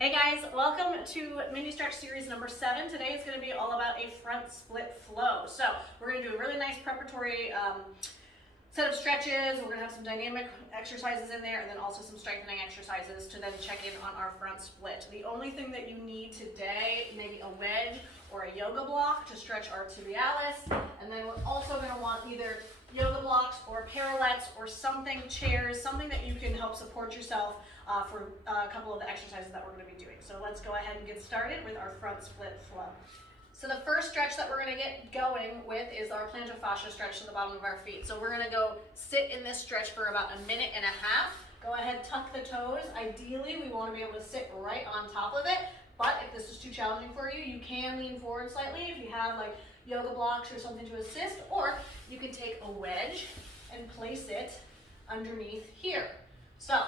Hey guys, welcome to mini stretch series number 7. Today is going to be all about a front split flow. So we're going to do a really nice preparatory set of stretches. We're going to have some dynamic exercises in there and then also some strengthening exercises to then check in on our front split. The only thing that you need today, maybe a wedge or a yoga block to stretch our tibialis. And then we're also going to want either yoga blocks or parallettes or something, chairs, something that you can help support yourself for a couple of the exercises that we're going to be doing. So let's go ahead and get started with our front split flow. So the first stretch that we're going to get going with is our plantar fascia stretch to the bottom of our feet. So we're going to go sit in this stretch for about a minute and a half. Go ahead, tuck the toes. Ideally, we want to be able to sit right on top of it. But if this is too challenging for you, you can lean forward slightly if you have like yoga blocks or something to assist, or you can take a wedge and place it underneath here. So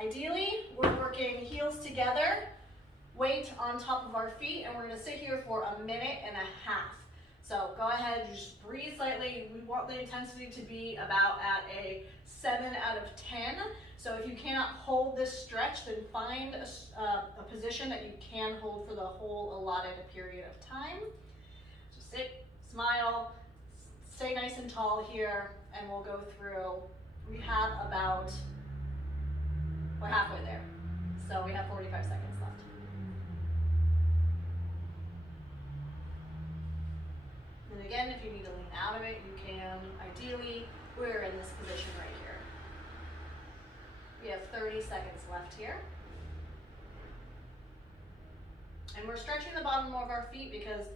ideally, we're working heels together, weight on top of our feet, and we're going to sit here for a minute and a half. So go ahead, just breathe slightly. We want the intensity to be about at a 7 out of 10. So if you cannot hold this stretch, then find a position that you can hold for the whole allotted period of time. So sit, smile, stay nice and tall here, and we'll go through. We have about, we're halfway there. So we have 45 seconds left. And again, if you need to lean out of it, you can. Ideally, we're in this position right here. We have 30 seconds left here. And we're stretching the bottom of our feet because,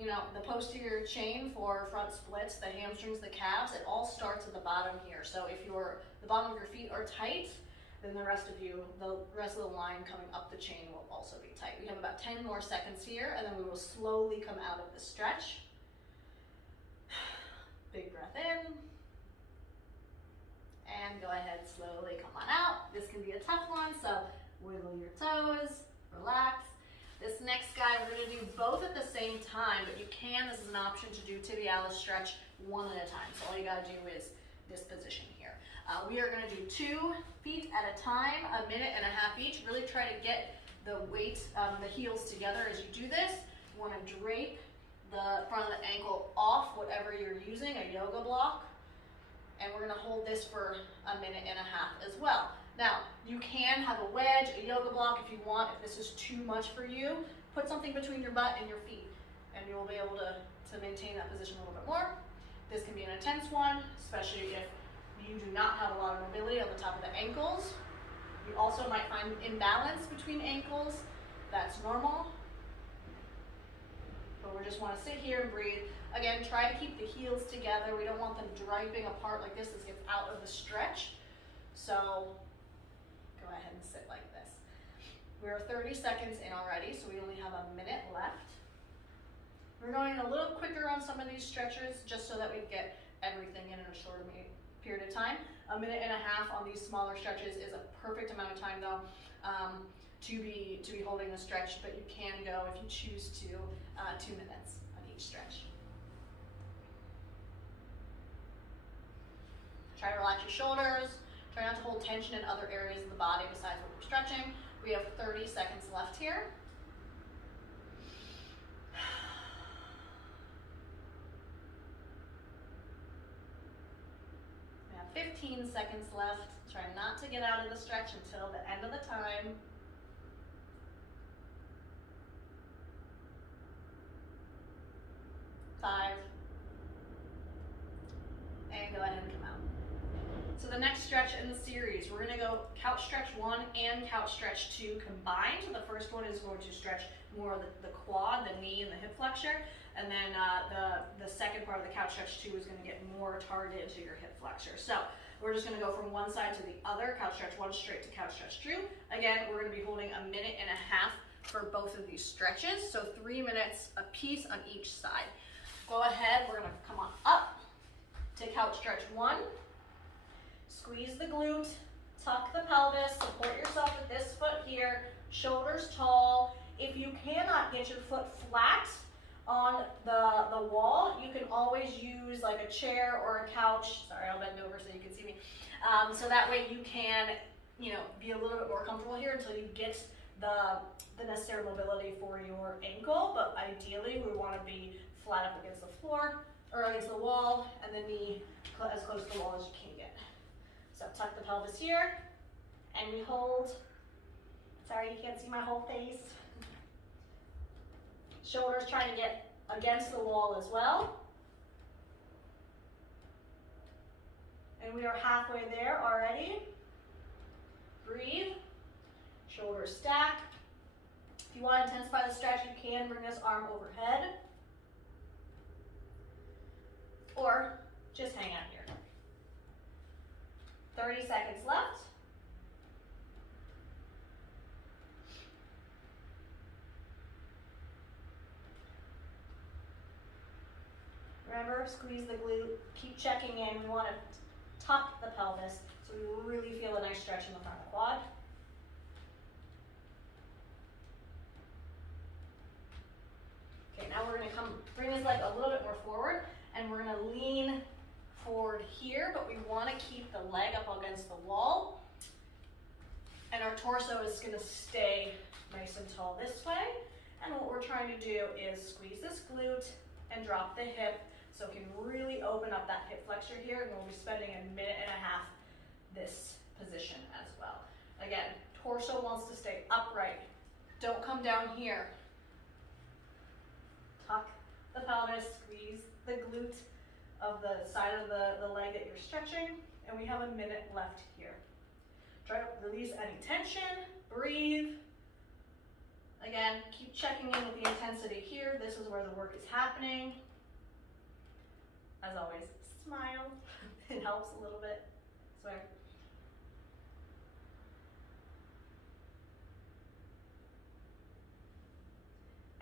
you know, the posterior chain for front splits, the hamstrings, the calves, it all starts at the bottom here. So if the bottom of your feet are tight, then the rest of the line coming up the chain will also be tight. We have about 10 more seconds here, and then we will slowly come out of the stretch. Big breath in. And go ahead, slowly come on out. This can be a tough one, so wiggle your toes, relax. This next guy, we're going to do both at the same time, but you can, this is an option to do tibialis stretch one at a time. So all you got to do is this position here. We are going to do 2 feet at a time, a minute and a half each. Really try to get the weight, the heels together as you do this. You want to drape the front of the ankle off whatever you're using, a yoga block. And we're going to hold this for a minute and a half as well. Now, you can have a wedge, a yoga block if you want. If this is too much for you, put something between your butt and your feet, and you'll be able to maintain that position a little bit more. This can be an intense one, especially if you do not have a lot of mobility on the top of the ankles. You also might find imbalance between ankles. That's normal. But we just want to sit here and breathe. Again, try to keep the heels together. We don't want them draping apart like this. This gets out of the stretch. So go ahead and sit like this. We're 30 seconds in already, so we only have a minute left. We're going a little quicker on some of these stretches just so that we get everything in a shorter period of time. A minute and a half on these smaller stretches is a perfect amount of time though to be holding the stretch, but you can go if you choose to 2 minutes on each stretch. Try to relax your shoulders. Try not to hold tension in other areas of the body besides what we're stretching. We have 30 seconds left here. We have 15 seconds left. Try not to get out of the stretch until the end of the time. 5. And go ahead and come out. So the next stretch in the series, we're going to go couch stretch 1 and couch stretch 2 combined. So the first one is going to stretch more of the quad, the knee, and the hip flexor. And then the second part of the couch stretch 2 is going to get more targeted to your hip flexor. So we're just going to go from one side to the other, couch stretch 1 straight to couch stretch 2. Again, we're going to be holding a minute and a half for both of these stretches. So 3 minutes a piece on each side. Go ahead, we're going to come on up to couch stretch 1. Squeeze the glute, tuck the pelvis, support yourself with this foot here, shoulders tall. If you cannot get your foot flat on the wall, you can always use like a chair or a couch. Sorry, I'll bend over so you can see me. So that way you can, be a little bit more comfortable here until you get the necessary mobility for your ankle, but ideally we want to be flat up against the floor or against the wall, and the knee as close to the wall as you can get. So tuck the pelvis here, and we hold. Sorry, you can't see my whole face. Shoulders trying to get against the wall as well. And we are halfway there already. Breathe. Shoulders stack. If you want to intensify the stretch, you can bring this arm overhead. Or just hang out here. 30 seconds left. Remember, squeeze the glute, keep checking in. We want to tuck the pelvis so we really feel a nice stretch in the front of the quad. Okay, now we're going to bring this leg a little bit more forward, and we're going to lean forward here, but we want to keep the leg up against the wall. And our torso is going to stay nice and tall this way. And what we're trying to do is squeeze this glute and drop the hip, so it can really open up that hip flexor here, and we'll be spending a minute and a half this position as well. Again, torso wants to stay upright. Don't come down here. Tuck the pelvis, squeeze the glute of the side of the leg that you're stretching, and we have a minute left here. Try to release any tension, breathe. Again, keep checking in with the intensity here. This is where the work is happening. As always, smile. It helps a little bit. So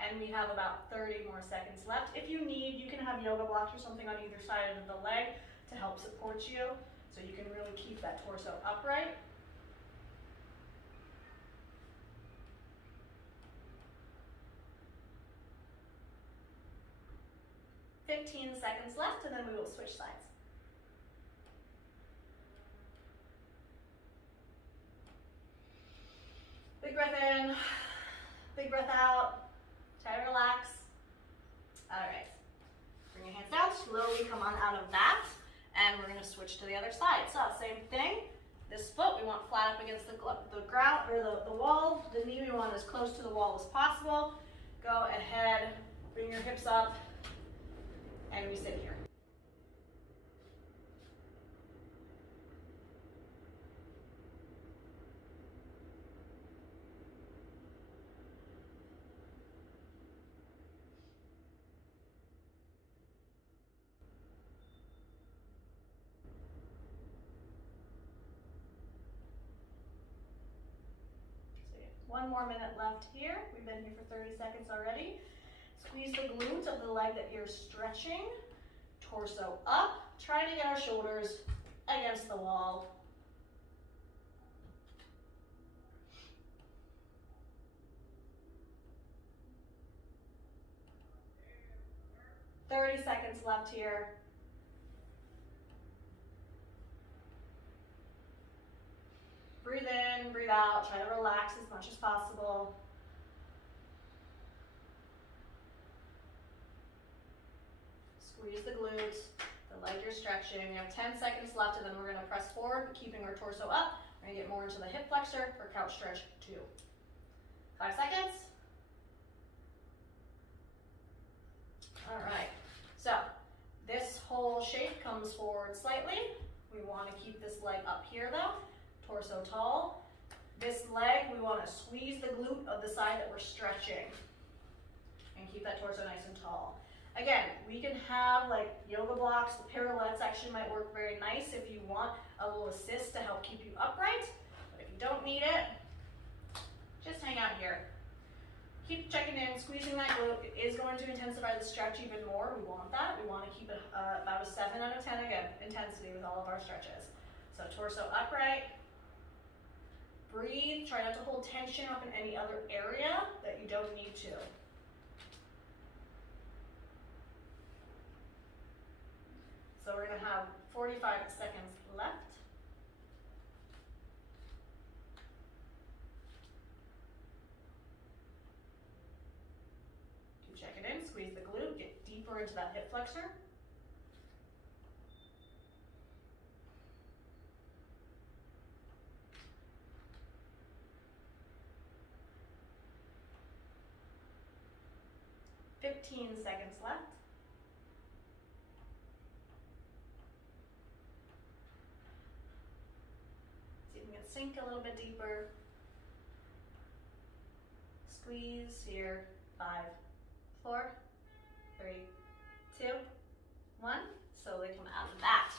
and we have about 30 more seconds left. If you need, you can have yoga blocks or something on either side of the leg to help support you, so you can really keep that torso upright. "15 seconds left, and then we will switch sides. Big breath in, big breath out. Try to relax. All right. Bring your hands down. Slowly come on out of that, and we're going to switch to the other side. So same thing. This foot we want flat up against the ground or the wall. The knee we want as close to the wall as possible. Go ahead. Bring your hips up. And we sit here. So 1 more minute left here. We've been here for 30 seconds already. Squeeze the glute of the leg that you're stretching. Torso up. Try to get our shoulders against the wall. "30 seconds left here. Breathe in, breathe out. Try to relax as much as possible. Squeeze the glutes, the leg you're stretching. We have 10 seconds left, and then we're going to press forward, keeping our torso up. We're going to get more into the hip flexor for couch stretch 2. 5 seconds. All right. So this whole shape comes forward slightly. We want to keep this leg up here though, torso tall. This leg, we want to squeeze the glute of the side that we're stretching and keep that torso nice and tall. Again, we can have like yoga blocks. The pirouettes actually might work very nice if you want a little assist to help keep you upright. But if you don't need it, just hang out here. Keep checking in, squeezing that glute. It is going to intensify the stretch even more. We want that. We want to keep it about a 7 out of 10 again, intensity with all of our stretches. So torso upright. Breathe. Try not to hold tension up in any other area that you don't need to. So we're going to have 45 seconds left. deeper into that hip flexor. Fifteen seconds left. See if you can sink a little bit deeper. Squeeze here. 5, 4, 3, 2, 1. Slowly come out of that.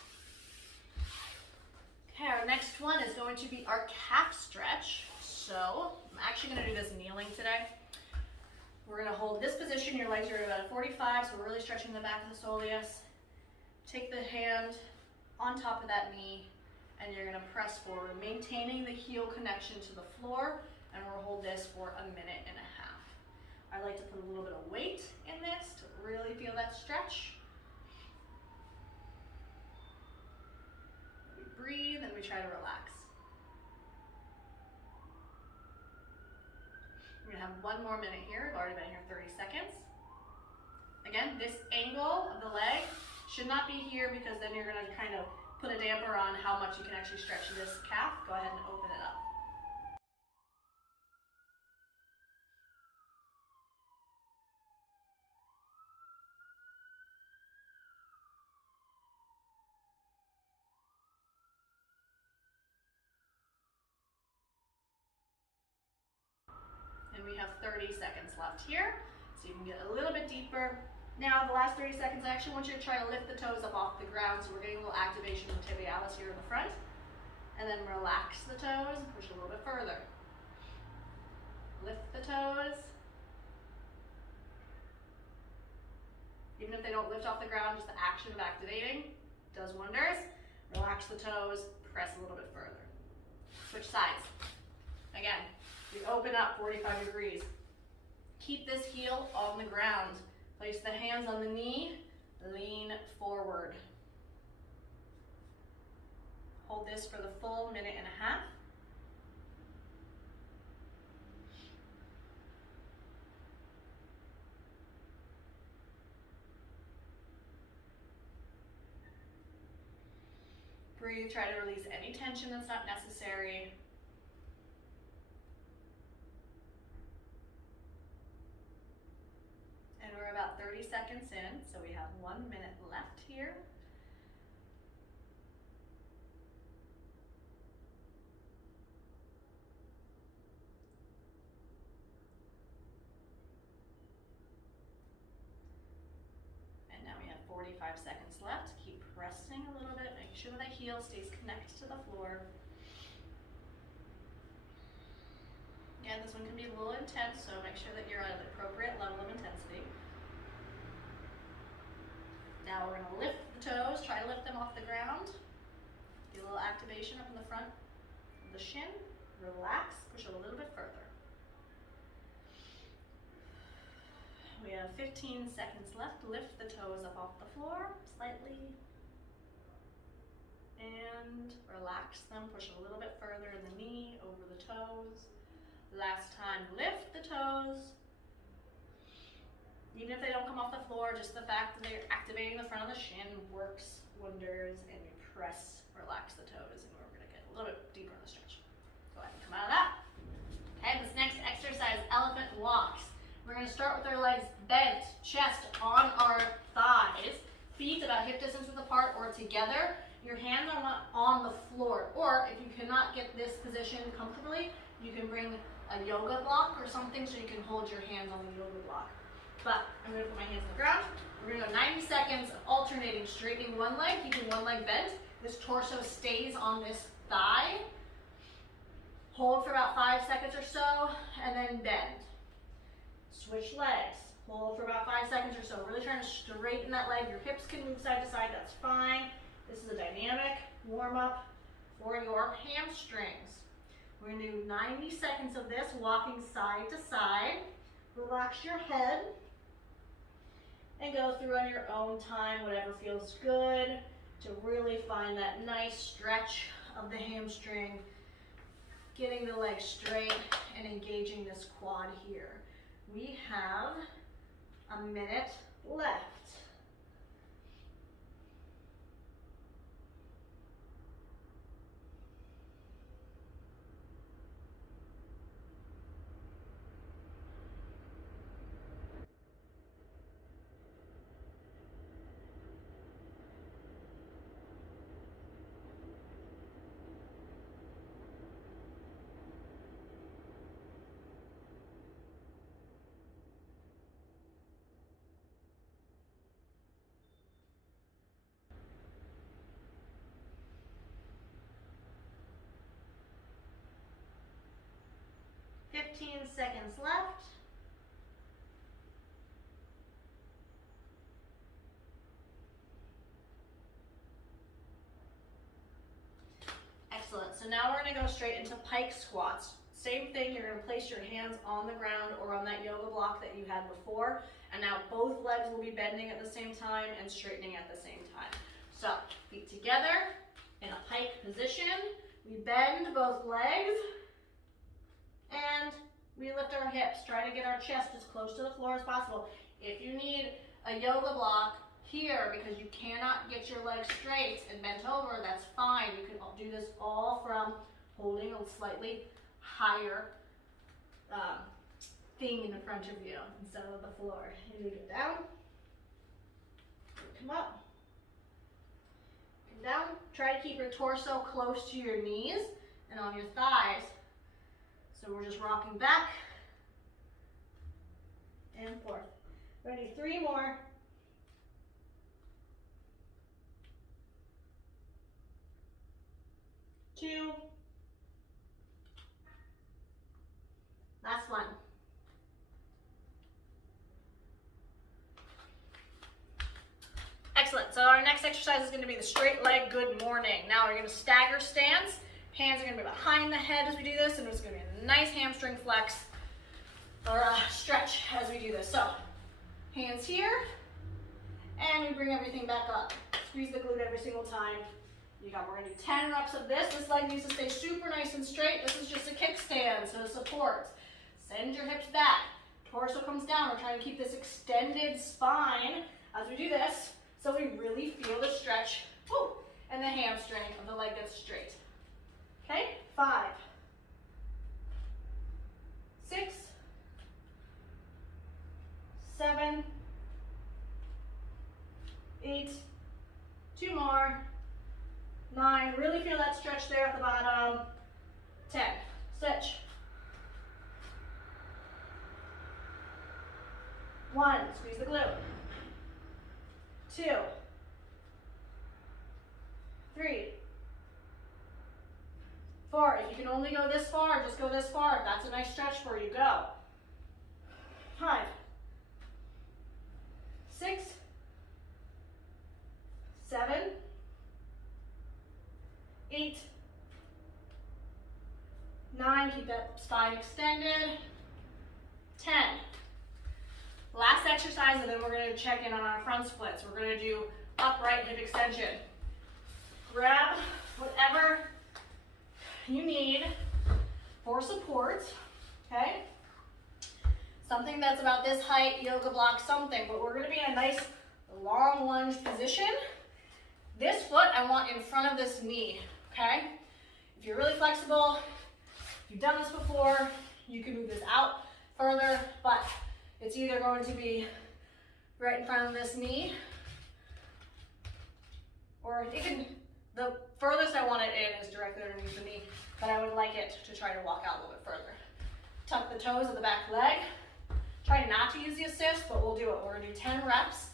Okay, our next one is going to be our calf stretch. So I'm actually going to do this kneeling today. We're going to hold this position. Your legs are at about a 45, so we're really stretching the back of the soleus. Take the hand on top of that knee, and you're going to press forward, maintaining the heel connection to the floor, and we'll hold this for a minute and a half. I like to put a little bit of weight in this to really feel that stretch. We breathe and we try to relax. We're gonna have one more minute here. We've already been here 30 seconds. Again, this angle of the leg should not be here because then you're gonna kind of put a damper on how much you can actually stretch this calf. Go ahead and open it up. And we have 30 seconds left here, so you can get a little bit deeper. Now, the last 30 seconds, I actually want you to try to lift the toes up off the ground, so we're getting a little activation of tibialis here in the front. And then relax the toes, push a little bit further. Lift the toes. Even if they don't lift off the ground, just the action of activating does wonders. Relax the toes, press a little bit further. Switch sides. Again, we open up 45 degrees. Keep this heel on the ground. Place the hands on the knee, lean forward. Hold this for the full minute and a half. Breathe, try to release any tension that's not necessary. And we're about 30 seconds in, so we have 1 minute left here. And now we have 45 seconds left. Keep pressing a little bit, make sure the heel stays connected to the floor. Again, this one can be a little intense, so make sure that you're at an appropriate level of intensity. Now we're going to lift the toes, try to lift them off the ground. Get a little activation up in the front of the shin. Relax, push a little bit further. We have 15 seconds left. Lift the toes up off the floor slightly. And relax them, push a little bit further in the knee, over the toes. Last time, lift the toes. Even if they don't come off the floor, just the fact that they're activating the front of the shin works wonders. And we press, relax the toes, and we're gonna get a little bit deeper in the stretch. Go ahead and come out of that. Okay, this next exercise, elephant walks. We're gonna start with our legs bent, chest on our thighs, feet about hip distance width apart or together. Your hands are not on the floor, or if you cannot get this position comfortably, you can bring a yoga block or something so you can hold your hands on the yoga block. But I'm going to put my hands on the ground. We're going to go 90 seconds of alternating, straightening one leg, keeping one leg bent. This torso stays on this thigh. Hold for about 5 seconds or so, and then bend. Switch legs. Hold for about 5 seconds or so. Really trying to straighten that leg. Your hips can move side to side, that's fine. This is a dynamic warm-up for your hamstrings. We're going to do 90 seconds of this, walking side to side. Relax your head and go through on your own time, whatever feels good, to really find that nice stretch of the hamstring, getting the leg straight and engaging this quad here. We have a minute left. Fifteen seconds left. Excellent. So now we're going to go straight into pike squats. Same thing, you're going to place your hands on the ground or on that yoga block that you had before. And now both legs will be bending at the same time and straightening at the same time. So feet together in a pike position. We bend both legs and we lift our hips. Try to get our chest as close to the floor as possible. If you need a yoga block here because you cannot get your legs straight and bent over, that's fine. You can do this all from holding a slightly higher thing in front of you instead of the floor. And you go down, come up, come down. Try to keep your torso close to your knees and on your thighs. So we're just rocking back and forth. Ready, 3 more. 2. Last one. Excellent. So our next exercise is going to be the straight leg good morning. Now we're going to stagger stance. Hands are going to be behind the head as we do this, and it's going to be a nice hamstring flex or a stretch as we do this. So hands here, and we bring everything back up. Squeeze the glute every single time. We're going to do 10 reps of this. This leg needs to stay super nice and straight. This is just a kickstand, so support. Send your hips back. Torso comes down. We're trying to keep this extended spine as we do this, so we really feel the stretch and the hamstring of the leg that's straight. Okay, 5, 6, 7, 8, 2 more, 9, really feel that stretch there at the bottom, 10, switch, 1, squeeze the glute, 2, 3, 4, if you can only go this far, just go this far. If that's a nice stretch for you, go. 5, 6, 7, 8, 9, keep that spine extended, 10. Last exercise, and then we're going to check in on our front splits. We're going to do upright hip extension. Grab whatever you need for support, okay? Something that's about this height, yoga block, something, but we're going to be in a nice long lunge position. This foot I want in front of this knee, okay? If you're really flexible, if you've done this before, you can move this out further, but it's either going to be right in front of this knee, or it can, the furthest I want it in is directly underneath the knee, but I would like it to try to walk out a little bit further. Tuck the toes of the back leg. Try not to use the assist, but we'll do it. We're gonna do 10 reps.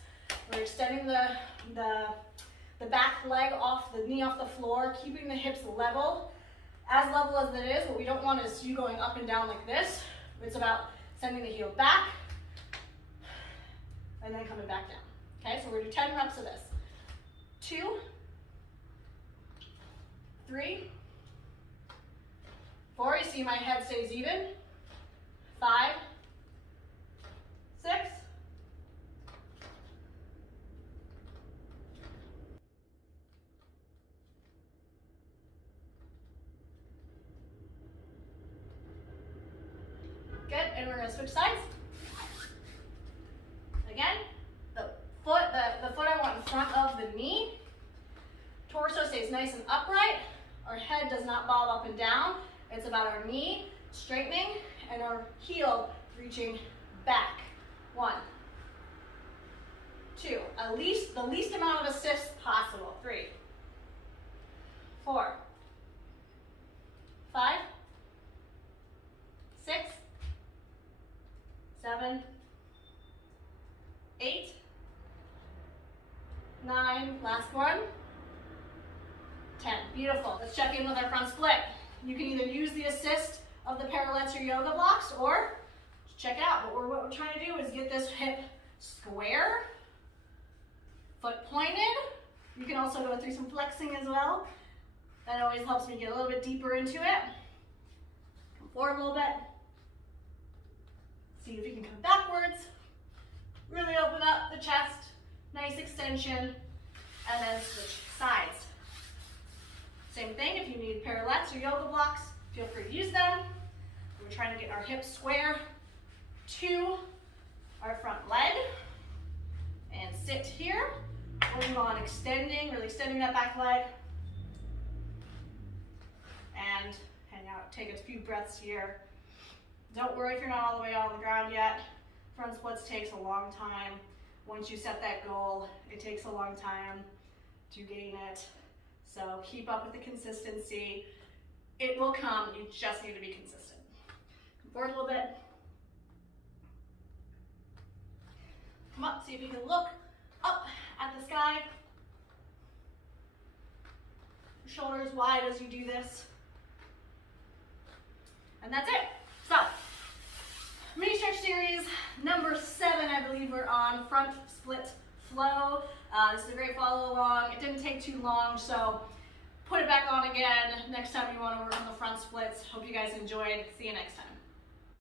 We're extending the back leg off, the knee off the floor, keeping the hips level as it is. What we don't want is you going up and down like this. It's about sending the heel back and then coming back down. Okay, so we're gonna do 10 reps of this. 2, 3, 4, you see my head stays even. 5, 6, 'Good, and we're gonna switch sides. Again, the foot, the foot I want in front of the knee. Torso stays nice and upright. Our head does not bob up and down. It's about our knee straightening and our heel reaching back. 1, 2, the least amount of assists possible. 3, 4, 5, 6, 7, 8, 9, last one, 10. Beautiful. Let's check in with our front split. You can either use the assist of the parallettes or yoga blocks, or check it out. What we're trying to do is get this hip square, foot pointed. You can also go through some flexing as well. That always helps me get a little bit deeper into it. Come forward a little bit. See if you can come backwards. Really open up the chest. Nice extension. And then switch sides. Same thing, if you need parallettes or yoga blocks, feel free to use them. We're trying to get our hips square to our front leg. And sit here. Working on extending, really extending that back leg. And hang out, take a few breaths here. Don't worry if you're not all the way on the ground yet. Front splits takes a long time. Once you set that goal, it takes a long time to gain it. So keep up with the consistency. It will come, you just need to be consistent. Come forward a little bit. Come up, see if you can look up at the sky. Shoulders wide as you do this. And that's it. So, mini stretch series number 7, I believe we're on, front split flow. This is a great follow along. It didn't take too long, so put it back on again next time you want to work on the front splits. Hope you guys enjoyed. See you next time.